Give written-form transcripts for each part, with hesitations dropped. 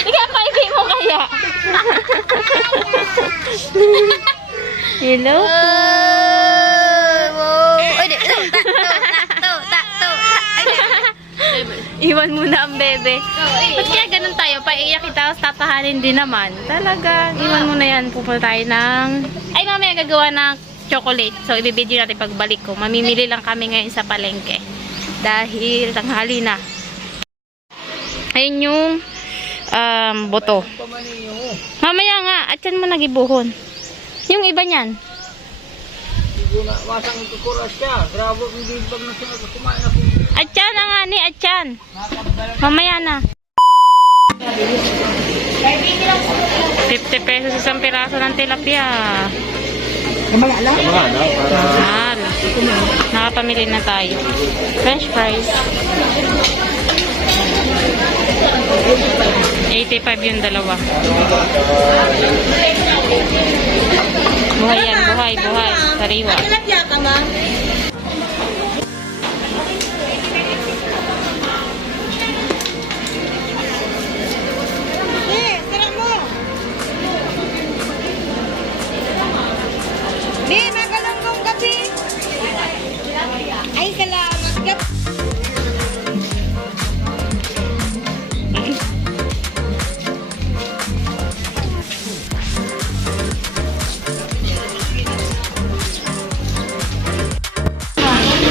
Ika, paipi mo kaya. Hello po. Iwan mo na ang bebe. Ba't kaya ganun tayo? Paiiyak kita, tapos tatahanin din naman. Talaga, iwan mo na yan. Pupunta tayo ng... Ay, mamaya gagawa ng chocolate. So, ibibideo natin pagbalik ko. Mamimili lang kami ngayon sa palengke. Dahil tanghali na. Ayun yung boto. Mamaya nga, at yan mo nagibuhon. Yung iba niyan. Masang kukuras siya. Grabe, hindi pag nasa kumain ako. Atyan na nga ni, atyan. Mamaya na. 50 pesos isang piraso ng tilapia. Kamala lang? Kamala lang. Mahal. Nakapamili na tayo. French fries. 85 yung dalawa. Buhay yan, buhay, buhay. Sariwa. Tilapia ka, ma'am? Ay, salamat. Yep.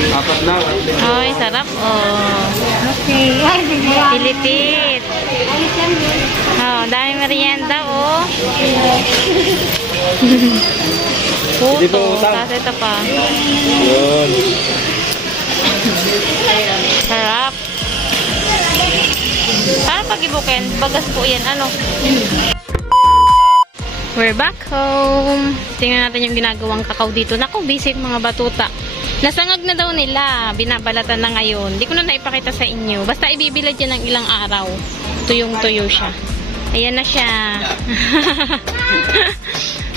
Apat na. Ay, sarap. Oh. Okay. Pilipit. Oh, dami merienda, oh. Puto. Tapos ito pa. Yun. Sarap. Para pag-ibukin, bagas po yan. Ano? We're back home. Tingnan natin yung ginagawang kakao dito. Naku, busy mga batuta. Nasangag na daw nila. Binabalatan na ngayon. Hindi ko na naipakita sa inyo. Basta ibibilad yan ng ilang araw. Tuyong-tuyo siya. Ayan na siya.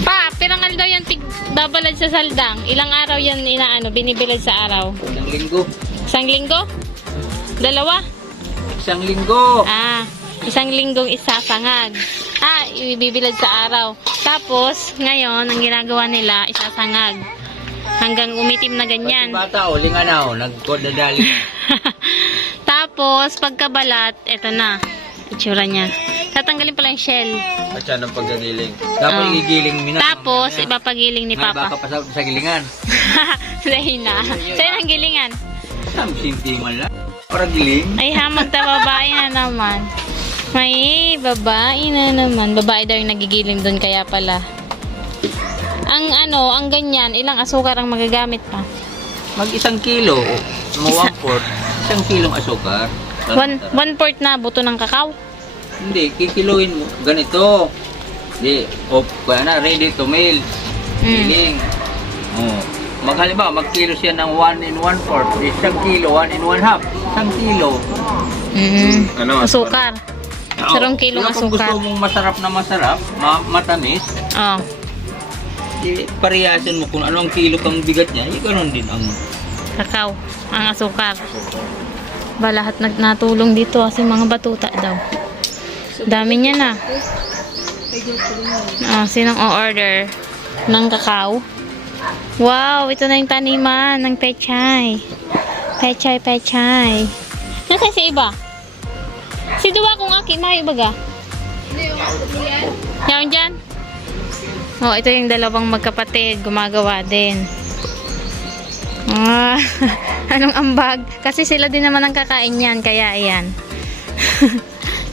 Pa, pirangal daw yan babalad sa saldang. Ilang araw yan binibilad sa araw. Isang linggo. Isang linggo? Dalawa? Isang linggo. Ah, isang linggong isasangag. Ah, ibibilad sa araw. Tapos, ngayon, ang ginagawa nila, isasangag. Hanggang umitim na ganyan. Bata o, linga na o. Nagkodadali. Tapos, pagkabalat, eto na. Itsura niya. Tatanggalin pala yung shell. At siya ng paggagiling. Dapat igigiling mo na. Tapos, ipapagiling ni Papa. Baka pasal sa gilingan. Dahil na. Sa'yo ng gilingan. Ang simple man lang. Para giling. Ay ha, magtababae na naman. May babae na naman. Babae daw yung nagigiling doon kaya pala. Ang ganyan, ilang asukar ang magagamit pa? Mag 1 kilo. Mga 1/4. 1 kilong asukar. 1/4 na buto ng kakao. Hindi, kikiluin mo. Ganito. Di, kaya na, ready to mail. Giling. Oh. Halimbawa, magkilo siya ng 1 in 1/4. 1 kilo, 1 in 1/2. 1 kilo. Ano, Asukar. Sarong kilong kung gusto asukar. mong masarap na masarap, matamis, Oh. pariyasin mo kung ano ang kilo kang bigat niya, ganoon din ang Kakao. Ang asukar. Ba, lahat natulong dito kasi mga batuta daw. Dami niya na. Sinong o-order ng kakao? Wow, ito na yung taniman ng pechay. Pechay. Nasaan si iba? Si Duwa kung aki, mayo baga? Yan dyan? Oh, ito yung dalawang magkapatid. Gumagawa din. Ah, anong ambag? Kasi sila din naman ang kakain yan. Kaya ayan.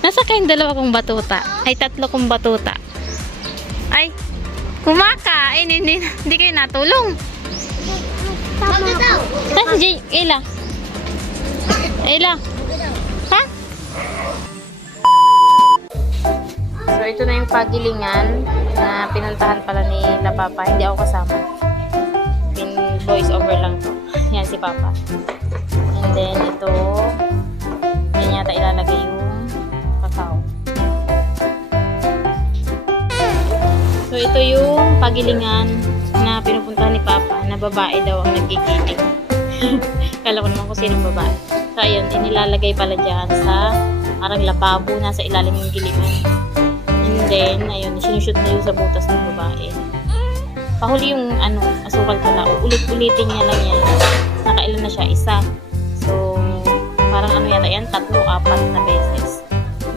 Nasa kayong dalawa kong batuta? Ay, 3 kong batuta. Ay, kumakain. Hindi kayo natulong. Saan si Ella? Ella? Ha? So, ito na yung pagilingan na pinuntahan pala ni La Papa. Hindi ako kasama. Voice over lang to. Yan si Papa. And then, ito, yan yata ilalagay yung kakao. So, ito yung pagilingan na pinupuntahan ni Papa na babae daw ang nagigiling. Kala ko naman kung sinong babae. So, ayun, inilalagay pala dyan sa parang lababo, nasa ilalim yung gilingan. And then, ayun, sinushoot na yun sa butas ng babae. Pahuli yung, asukal pala. Ulit-ulitin niya lang yan. Nakailan na siya? Isa. So, parang yata yan, 3-4 na beses.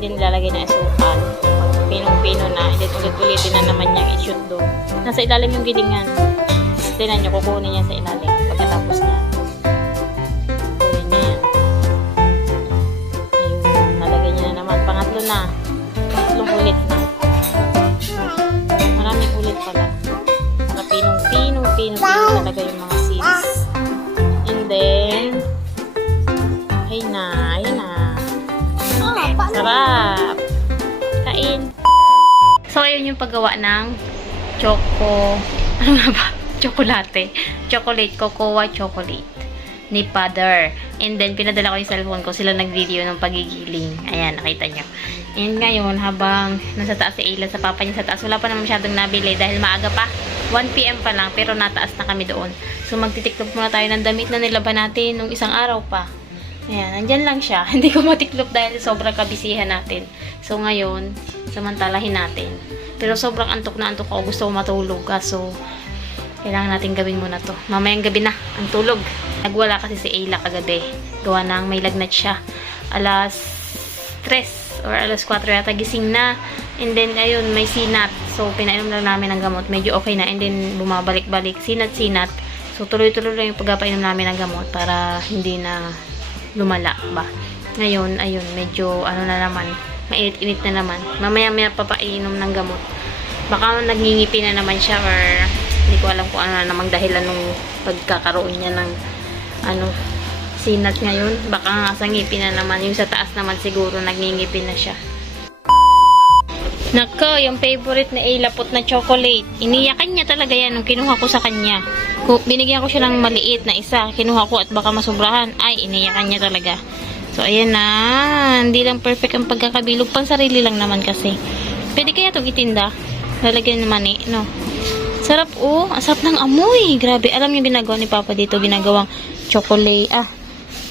Then, nilalagay na asukal. Pag pinong-pino na, and then ulit-ulitin na naman niyang i-shoot doon. Nasa ilalim yung gilingan. Tignan niyo, kukunin niya sa ilalim. Pagkatapos niya. Kukunin niya yan. Ayun, nalagay niya na naman. Pangatlo na. Tatlong ulit na. Maraming ulit pala. Para pinong-pino talaga yung mga seeds. And then, ayun na. Sarap! Kain! So, ayun yung paggawa ng ano nga ba? Chocolate, cocoa chocolate ni Father. And then, pinadala ko yung cellphone ko. Sila nag-video ng pagigiling. Ayan, nakita nyo. And ngayon, habang nasa taas si Ayla sa papa niya sa taas, wala pa naman masyadong nabili dahil maaga pa. 1 PM pa lang, pero nataas na kami doon. So, magtitiklop muna tayo ng damit na nilaban natin nung isang araw pa. Ayan, nandyan lang siya. Hindi ko matiklop dahil sobrang kabisihan natin. So, ngayon, samantalahin natin. Pero sobrang antok na antok ako. Gusto ko matulog. Kaso, kailangan natin gawin muna to. Mamayang gabi na, ang tulog. Nagwala kasi si Ayla kagabi. Gawa ng may lagnat siya. Alas 3 or alas 4 yata gising na. And then, ayun, may sinat. So, pinainom lang namin ng gamot. Medyo okay na. And then, bumabalik-balik. Sinat-sinat. So, tuloy-tuloy lang yung pagpapainom namin ng gamot para hindi na lumala ba. Ngayon, ayun, medyo na naman, mainit-init na naman. Mamaya-maya papainom ng gamot. Baka nagngingipi na naman siya or hindi ko alam kung ano na namang dahilan nung pagkakaroon niya ng sinat ngayon. Baka nga sa ngipin na naman. Yung sa taas naman siguro nagngingipi na siya. Nako, yung favorite na ilapot na chocolate. Iniyakan niya talaga yan nung kinuha ko sa kanya. Binigyan ko siya ng maliit na isa. Kinuha ko at baka masubrahan. Ay, iniyakan niya talaga. So, ayan na. Hindi lang perfect ang pagkakabilog. Pang sarili lang naman kasi. Pwede kaya itong itinda? Lalagyan naman no? Sarap ang sarap ng amoy. Grabe. Alam niyo ginagawa ni Papa dito? Ginagawang chocolate.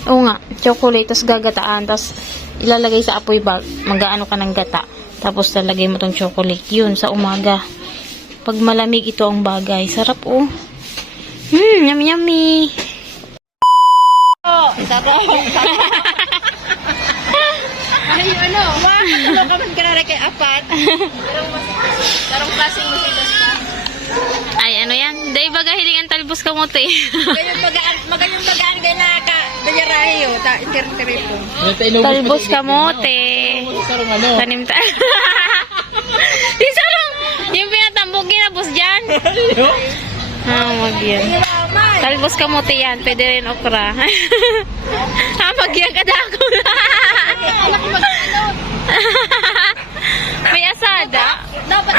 Oo nga. Chocolate. Tapos gagataan. Tapos ilalagay sa apoy bag. Mag-aano ka ng gata. Tapos lalagay mo tong chocolate. Yun, sa umaga. Pag malamig ito ang bagay. Sarap yummy yummy. Sarap. Ay, ka man kanara kay apat. Tarong klaseng musikas ka. Ay, ano yan? Dahil baga hilingan talbos ka mo to Maganyang bagaan kay naka. Dayarahe intertirito. Talbos ka mo Tanim ta. Isarong! Yung pinatambog ginabos dyan. Magyan. Talbos ka mo yan. Pwede rin okra. Magyan ka dako na. May asada. Dapat.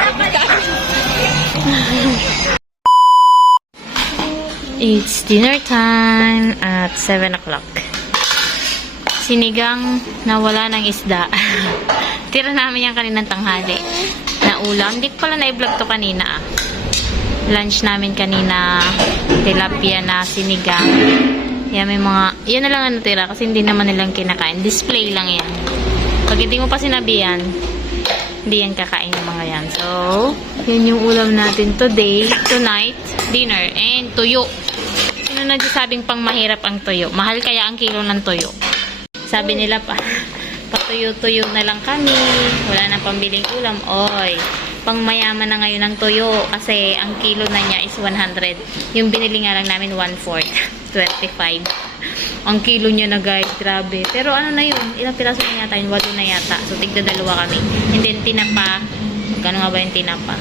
It's dinner time at 7 o'clock. Sinigang na wala ng isda. Tira namin yan kaninang tanghali na ulam. Hindi ko pala na-vlog to kanina Lunch namin kanina, tilapia na sinigang. Yan, may mga, yan na lang ang natira kasi hindi naman nilang kinakain. Display lang yan. Pag hindi mo pa sinabihan, hindi yan kakain ng mga yan. So, yun yung ulam natin today, tonight, dinner, and tuyo. Sino nagsasabing pang mahirap ang tuyo? Mahal kaya ang kilo ng tuyo? Sabi nila patuyo-tuyo na lang kami. Wala nang pambiling ulam. Oy, pang mayaman na ngayon ang tuyo kasi ang kilo na niya is 100. Yung binili nga lang namin 1/4, 25. Ang kilo niya na guys, grabe. Pero ano na yun, ilang piraso na yata yun? 8 na yata. So, tigda 2 kami. And then, tinapa. Magkano nga ba yung tinapa?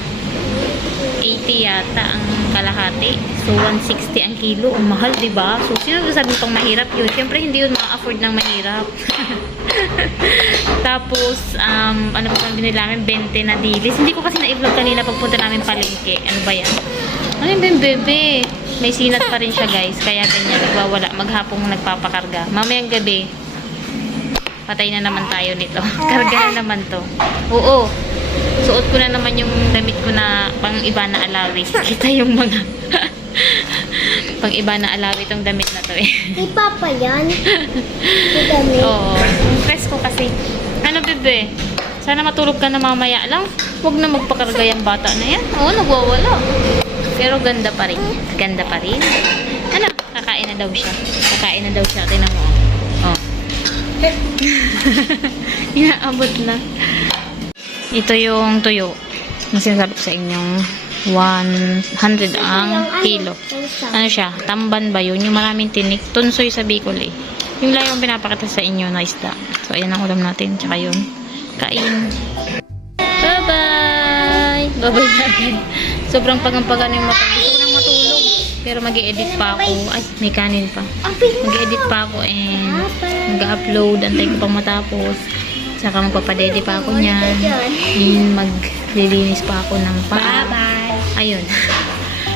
80 yata ang kalahati. So, 160 ang kilo. Ang mahal, diba? So, sino sabi pang mahirap yun? Siyempre, hindi yun ma-afford ng mahirap. Tapos, ano pa bang binili namin? 20 na dilis. Hindi ko kasi na-vlog kanina pagpunta namin palengke. Ano ba yan? Ano yung bebe? May sinat pa rin siya guys. Kaya ganyan, nagwawala. Maghapong nagpapakarga. Mamayang gabi, patay na naman tayo nito. Karga na naman to. Oo. Suot ko na naman yung damit ko na pang iba na alawis. Kita yung mga pang iba na alawis itong damit na to eh. Kay Papa yan? May damit? Oo. Press ko kasi. bebe. Sana matulog ka na mamaya lang. Huwag na magpakarga yung bata na yan. Oo, nagwawala. Pero ganda pa rin. Ganda pa rin. Ano? Kakain na daw siya. Kakain na daw siya. Tingnan mo. Oh. Inaabot na. Ito yung tuyo. Sinasabi ko sa inyong 100 ang kilo. Ano siya? Tamban ba yun? Yung maraming tinik. Tunsoy sa Bicol eh. Yung lang yung pinapakita sa inyo na isda. So, ayan ang ulam natin. Tsaka yun. Kain. Bye-bye! Bye-bye natin. Sobrang pagang-pagan yung mata. Gusto ko nang matulog. Pero mag-i-edit pa ako. Ay, may kanin pa. Mag-i-edit pa ako and mag-upload. Antay ko pang matapos. Saka magpapadede pa ako niyan. And maglilinis pa ako ng paa. Bye-bye. Ayun.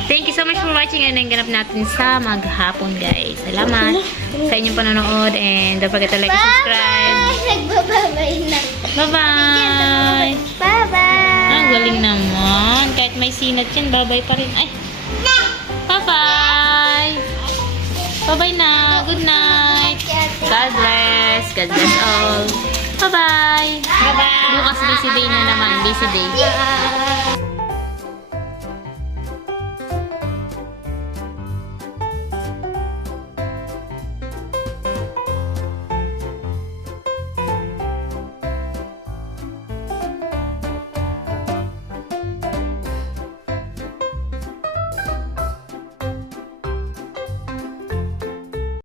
Thank you so much for watching and ang ganap natin sa maghapon guys. Salamat sa inyong panonood and don't forget to like and subscribe. Nagbababay na. Bye-bye! Bye-bye. Ang galing naman. Kahit may sinat yan, bye-bye pa rin. Ay! Bye-bye! Bye-bye na. Good night. God bless. God bless all. Bye-bye! Bye-bye. Bukas busy day na naman. Busy day. Bye.